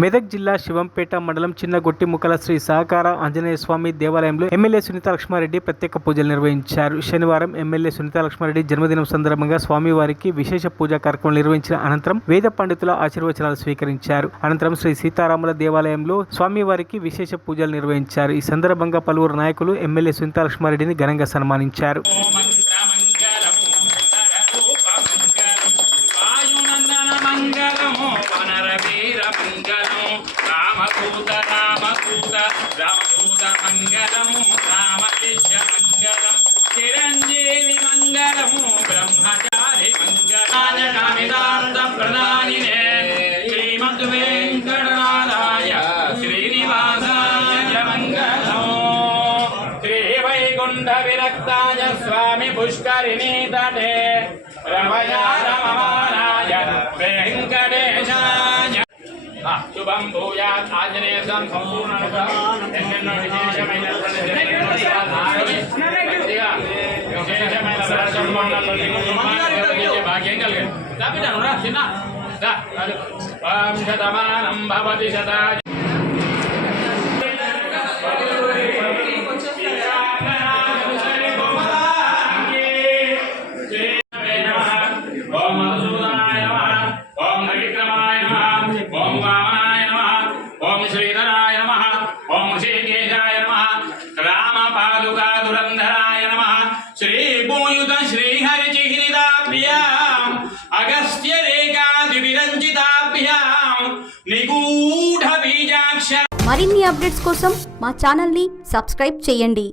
మెదక్ జిల్లా శివంపేట మండలం చిన్నగొట్టిముక్కల శ్రీ సహకార ఆంజనేయ స్వామి దేవాలయంలో ఎమ్మెల్యే సునీతా లక్ష్మారెడ్డి ప్రత్యేక పూజలు నిర్వహించారు. శనివారం ఎమ్మెల్యే సునీతా లక్ష్మారెడ్డి జన్మదినం సందర్భంగా స్వామివారికి విశేష పూజా కార్యక్రమం నిర్వహించిన అనంతరం వేద పండితుల ఆశీర్వచనాలు స్వీకరించారు. అనంతరం శ్రీ సీతారాముల దేవాలయంలో స్వామివారికి విశేష పూజలు నిర్వహించారు. ఈ సందర్భంగా పలువురు నాయకులు ఎమ్మెల్యే సునీతా లక్ష్మారెడ్డిని ఘనంగా సన్మానించారు. రామదూత మంగళము రామశిష్య మంగళం చిరంజీవి మంగళము బ్రహ్మచారి మంగళామిదాంత ప్రధానినే శ్రీమద్ వెంకటనాథాయ శ్రీనివాసాయ మంగళం శ్రీ వైకుంఠ విరక్తాయ స్వామి పుష్కరిణీ తటే రమయా రమమానాయ వెంకటేశాయ శుభం భూయాత్ ఆంజనేయ సంపూర్ణంగా ఎన్నెన్నో విశేషమైన భాగ్యం కలిగాను చిన్న శతమానం భవతి శతా श्रीभूयुत श्रीहरिचिह्निताभ्याम् अगस्त्यरेखादिविरञ्जिताभ्याम् निगूढ बीजाक्षर మరిన్ని అప్డేట్స్ కోసం మా ఛానల్ ని సబ్స్క్రైబ్ చేయండి.